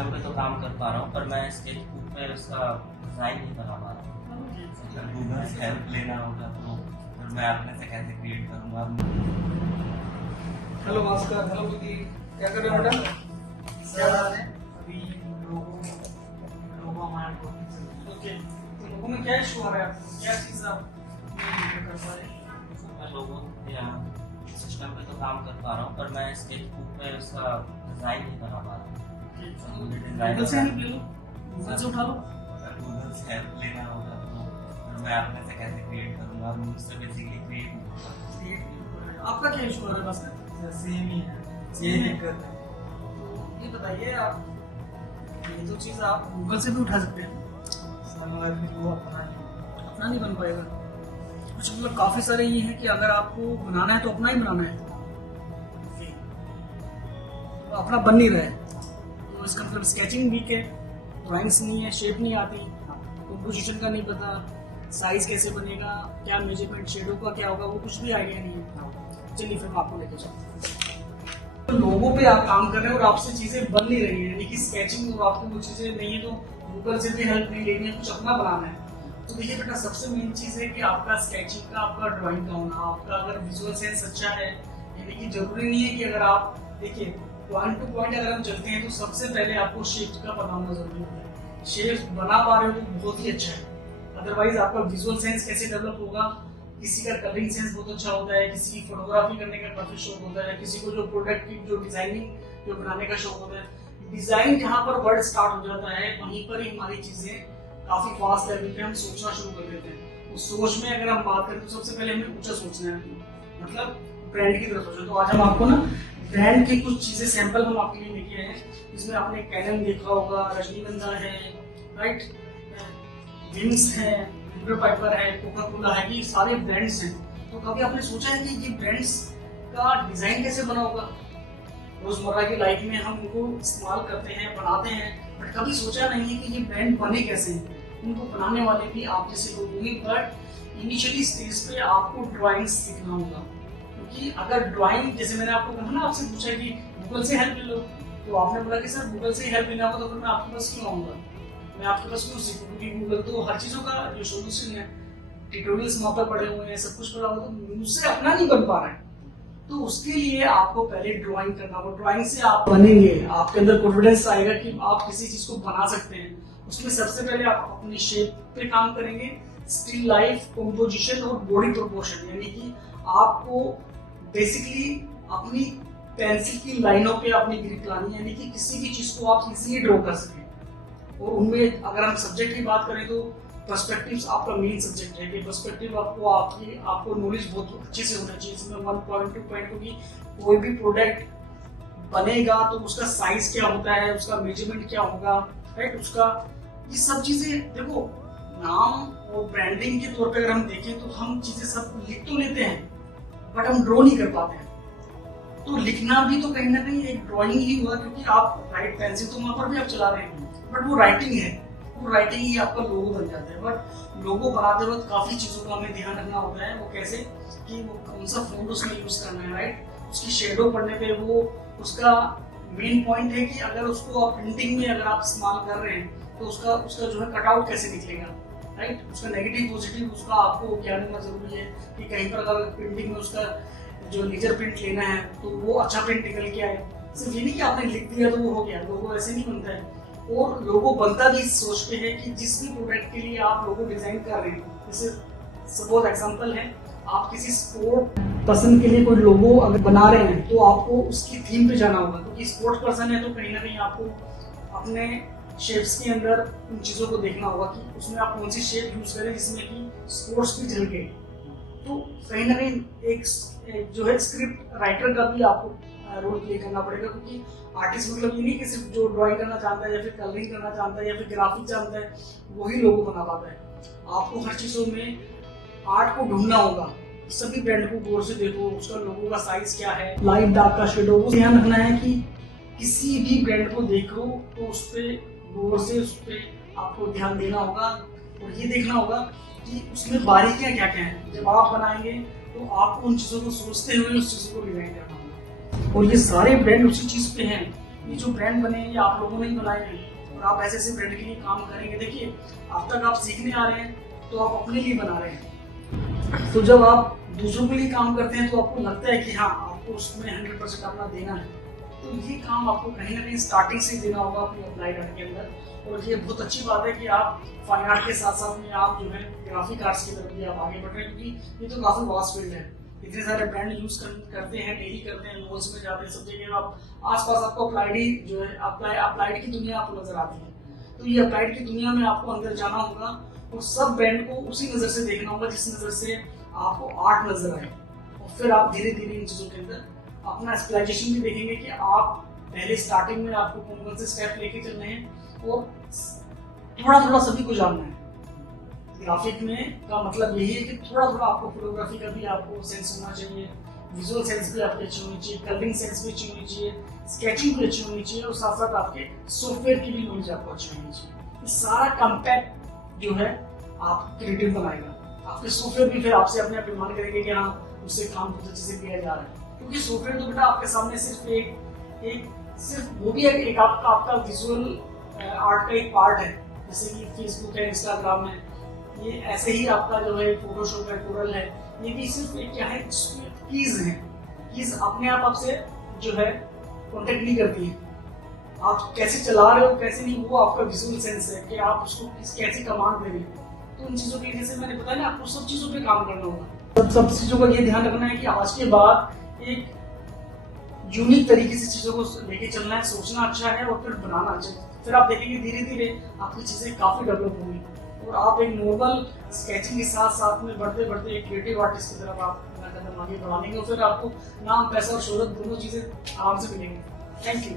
System पे तो काम कर पा रहा हूँ, पर मैं स्केचबुक पे उसका डिज़ाइन नहीं बना पा रहा हूँ। अगर गूगल से हेल्प लेना होगा तो फिर मैं अपने से कैसे क्रिएट करूँगा। हेलो भास्कर, हेलो दीदी, क्या कर रहे हो बेटा? क्या कर रहे हैं? अभी लोगों हमारे ओके, तो लोगों में क्या इशू आ रहा है आपको? क्या चीज़ आप नहीं कर पा रहे? मैं लोगों या सिस्टम पे तो काम कर पा रहा हूँ, पर मैं स्केचबुक पे उसका डिज़ाइन नहीं बना पा रहा हूँ। गूगल से हेल्प ले लो, गूगल से उठा लो। अगर गूगल से हेल्प लेना होगा तो फिर मैं अपने से कैसे क्रिएट करूँगा, मुझसे बेसिकली क्रिएट नहीं होगा। आपका क्या इशू आ रहा है भास्कर? सेम ही है, ये दिक्कत है। तो ये बताइए आप, ये तो चीज़ आप गूगल से भी उठा सकते हैं, मगर फिर वो अपना नहीं बन पाएगा। कुछ मतलब काफ़ी सारे ये हैं कि अगर आपको बनाना है तो अपना ही बनाना है, तो अपना बन नहीं रहा है। तो इसका मतलब स्केचिंग वीक है, ड्राइंग्स नहीं है, शेप नहीं आती, कंपोजिशन का नहीं पता, साइज कैसे बनेगा, क्या मेजरमेंट, शेडो का क्या होगा, वो कुछ भी आइडिया नहीं है। चलिए फिर मैं आपको लेके चलता हूँ। तो लोगों पे आप काम कर रहे हैं और आपसे चीज़ें बन नहीं रही हैं, यानी कि स्केचिंग और आपको वो चीज़ें नहीं है, तो गूगल से भी हेल्प नहीं लेनी है, कुछ अपना बनाना है। तो देखिए बेटा, सबसे मेन चीज़ है कि आपका स्केचिंग का, आपका ड्राइंग का होना, आपका अगर विजुअल सेंस अच्छा है, यानी कि जरूरी नहीं है कि अगर आप देखिए पॉइंट टू पॉइंट अगर हम चलते हैं तो सबसे पहले आपको शेप का पता होना जरूरी होता है। शेप बना पा रहे हो तो बहुत ही अच्छा है, अदरवाइज आपका विजुअल सेंस कैसे डेवलप होगा? किसी का कलरिंग सेंस बहुत अच्छा होता है, किसी की फोटोग्राफी करने का काफी शौक होता है, किसी को जो प्रोडक्ट की जो डिजाइनिंग जो बनाने का शौक होता है। डिजाइन जहाँ पर वर्ड स्टार्ट हो जाता है वहीं पर ही हमारी चीजें काफी फास्ट लेवल पे हम सोचना शुरू कर देते हैं। उस सोच में अगर हम बात करें तो सबसे पहले हमें ऊंचा सोचना है, मतलब ब्रांड की तरफ सोचो। तो आज हम आपको ना ब्रांड की कुछ चीजें सैंपल हम आपके लिए लेके आए हैं। इसमें आपने कैनन देखा होगा, रजनीगंधा है, राइट, विम्स है, पाइपर है, कोका कोला है, ये सारे ब्रांड्स हैं। तो कभी आपने सोचा है कि ये ब्रांड्स का डिजाइन कैसे बना होगा? रोजमर्रा की लाइफ में हम उनको इस्तेमाल करते हैं, बनाते हैं, बट कभी सोचा नहीं है कि ये ब्रांड बने कैसे हैं। उनको बनाने वाले भी आप जैसे लोग होंगे, बट इनिशियली स्टेज पे आपको ड्राइंग सीखना होगा। क्योंकि अगर ड्राइंग, जैसे मैंने आपको कहा ना, आपसे पूछा कि गूगल से हेल्प ले लो, तो आपने बोला कि सर गूगल से हेल्प लेना होगा तो फिर मैं आपके पास क्यों आऊँगा, मैं आपके पास क्यों सीखूं? क्योंकि गूगल तो हर चीज़ों का जो सोल्यूशन है, ट्यूटोरियल्स वहाँ पर पड़े हुए हैं, सब कुछ पड़ा हुआ, तो मुझसे अपना नहीं बन पा रहा है। तो उसके लिए आपको पहले ड्राइंग करना होगा। ड्राइंग से आप बनेंगे, आपके अंदर कॉन्फिडेंस आएगा कि आप किसी चीज को बना सकते हैं। उसमें सबसे पहले आप अपनी शेप पे काम करेंगे, स्टिल लाइफ, कंपोजिशन और बॉडी प्रोपोर्शन, यानी कि आपको बेसिकली अपनी पेंसिल की लाइनों पे अपनी ग्रिप लानी, यानी कि किसी भी चीज को आप इजीली ड्रॉ कर सकें। और उनमें अगर हम सब्जेक्ट की बात करें तो पर्सपेक्टिव्स आपका मेन सब्जेक्ट है कि पर्सपेक्टिव आपको नॉलेज बहुत अच्छे से होना चाहिए। इसमें 1 पॉइंट 2 पॉइंट, क्योंकि कोई भी प्रोडक्ट बनेगा तो उसका साइज क्या होता है, उसका मेजरमेंट क्या होगा, राइट, उसका ये सब चीजें देखो। नाम और ब्रांडिंग के तौर पे अगर हम देखें तो हम चीजें सब लिख तो लेते हैं, बट हम ड्रॉ नहीं कर पाते हैं। तो लिखना भी तो कहीं ना कहीं एक ड्रॉइंग ही हुआ, क्योंकि आप राइट पेंसिल तो वहां पर भी आप चला रहे हैं, बट वो राइटिंग है, वो राइटिंग ही आपका लोगो बन जाता है। बट लोगो बनाते वक्त काफी चीजों का हमें ध्यान रखना होता है। वो कैसे कि वो कौन सा फॉन्ट उसमें यूज करना है, राइट, उसकी शेडो पढ़ने पे वो उसका मेन पॉइंट है कि अगर उसको आप प्रिंटिंग में अगर आप इस्तेमाल कर रहे हैं तो उसका जो है कटआउट कैसे निकलेगा, राइट, उसका नेगेटिव पॉजिटिव उसका आपको ज्ञान होना जरूरी है कि कहीं पर अगर प्रिंटिंग में उसका जो लेजर प्रिंट लेना है तो वो अच्छा प्रिंट निकल के आए। सिर्फ ये नहीं कि आपने लिख दिया तो वो हो गया, लोगो ऐसे नहीं बनता है। और लोगो बनता भी इस सोच पे है कि जिस भी प्रोडक्ट के लिए आप लोगो डिजाइन कर रहे हैं, जैसे सपोज एग्जांपल है, आप किसी स्पोर्ट पर्सन के लिए कोई लोगो अगर बना रहे हैं तो आपको उसकी थीम पे जाना होगा, क्योंकि स्पोर्ट्स पर्सन है तो कहीं ना कहीं आपको अपने शेप्स के अंदर उन चीज़ों को देखना होगा कि उसमें आप कौन सी शेप यूज करें जिसमें कि स्पोर्ट्स भी झलके। तो कहीं ना कहीं एक जो है स्क्रिप्ट राइटर का भी आपको रोल प्ले करना पड़ेगा, क्योंकि आर्टिस्ट मतलब ये नहीं कि सिर्फ जो ड्राइंग करना चाहता है या फिर कलरिंग करना चाहता है या फिर ग्राफिक जानता है वही लोगो बना पाता है। आपको हर चीज़ों में आर्ट को ढूंढना होगा। सभी ब्रांड को गौर से देखो, उसका लोगो का साइज क्या है, लाइट डार्क का शेडो, वो ध्यान रखना है कि किसी भी ब्रांड को देखो तो उस पर गौर से उस पर आपको ध्यान देना होगा और ये देखना होगा कि उसमें बारीकियां क्या क्या हैं। जब आप बनाएंगे तो आपको उन चीज़ों को सोचते हुए उस चीज़ों को डिजाइन करना होगा। और ये सारे ब्रांड उसी चीज़ पे हैं, ये जो ब्रांड बने हैं ये आप लोगों ने ही बनाए हैं और आप ऐसे ऐसे ब्रांड के लिए काम करेंगे। देखिए अब तक आप सीखने आ रहे हैं तो आप अपने लिए बना रहे हैं, तो जब आप दूसरों के लिए काम करते हैं तो आपको लगता है कि हाँ आपको उसमें 100% अपना देना है। तो ये काम आपको कहीं ना कहीं स्टार्टिंग से देना होगा अपनी अप्लाइड आर्ट के अंदर। और ये बहुत अच्छी बात है कि आप फाइन आर्ट के साथ साथ में आप जो है ग्राफिक आर्ट्स की तरफ भी आप आगे बढ़ रहे हैं, क्योंकि ये तो काफी वास्ट फील्ड है। इतने सारे ब्रांड यूज करते हैं, डेली करते हैं, मॉल्स में जाते हैं, सब जगह आप आसपास आपको अप्लाइड ही जो है अप्लाइड की दुनिया आपको नजर आती है। तो ये अप्लाइड की दुनिया में आपको अंदर जाना होगा और सब ब्रांड को उसी नजर से देखना होगा जिस नजर से आपको आर्ट नजर आए, और फिर आप धीरे धीरे इन चीजों के अंदर अपना स्पेशलाइजेशन भी देखेंगे कि आप पहले स्टार्टिंग में आपको कौन कौन से स्टेप लेके चलने हैं और थोड़ा थोड़ा सभी को जानना है। ग्राफिक में का मतलब यही है कि थोड़ा थोड़ा आपको फोटोग्राफी का भी आपको सेंस होना चाहिए, विजुअल सेंस भी आपकी अच्छी होनी चाहिए, कलरिंग सेंस भी अच्छी होनी चाहिए, स्केचिंग भी अच्छी होनी चाहिए और साथ साथ आपके सॉफ्टवेयर की भी नॉलेज आपको अच्छी होनी चाहिए। ये सारा कॉम्पैक्ट जो है आप क्रिएटिव बनाएगा। आपके सॉफ्टवेयर भी फिर आपसे अपने आप डिमांड करेंगे कि हाँ उससे काम बहुत अच्छे से किया जा रहा है, क्योंकि सॉफ्टवेयर तो बेटा आपके सामने सिर्फ वो भी एक आपका विजुअल आर्ट का एक पार्ट है। जैसे कि फेसबुक है, इंस्टाग्राम है, ये ऐसे ही आपका जो है फोटोशॉप है, कोरल है, ये भी सिर्फ एक क्या है कीज है। कीज अपने आप आपसे जो है कॉन्टेक्ट नहीं करती है, आप कैसे चला रहे हो कैसे नहीं, वो आपका विजुअल सेंस है कि आप उसको कैसी कमांड दे रहे हो। तो उन चीजों के जैसे मैंने बताया ना, आपको सब चीजों पे काम करना होगा। सब चीजों का ये ध्यान रखना है कि आज के बाद एक यूनिक तरीके से चीजों को लेके चलना है, सोचना अच्छा है और फिर बनाना अच्छा है। फिर आप देखेंगे धीरे धीरे आपकी चीजें काफी डेवलप होंगी और आप एक नॉर्मल स्केचिंग के साथ साथ में बढ़ते बढ़ते एक क्रिएटिव आर्टिस्ट की तरफ आप कदम आगे बढ़ाएंगे और फिर आपको नाम, पैसा और शोहरत दोनों चीजें आराम से मिलेंगी। Thank you.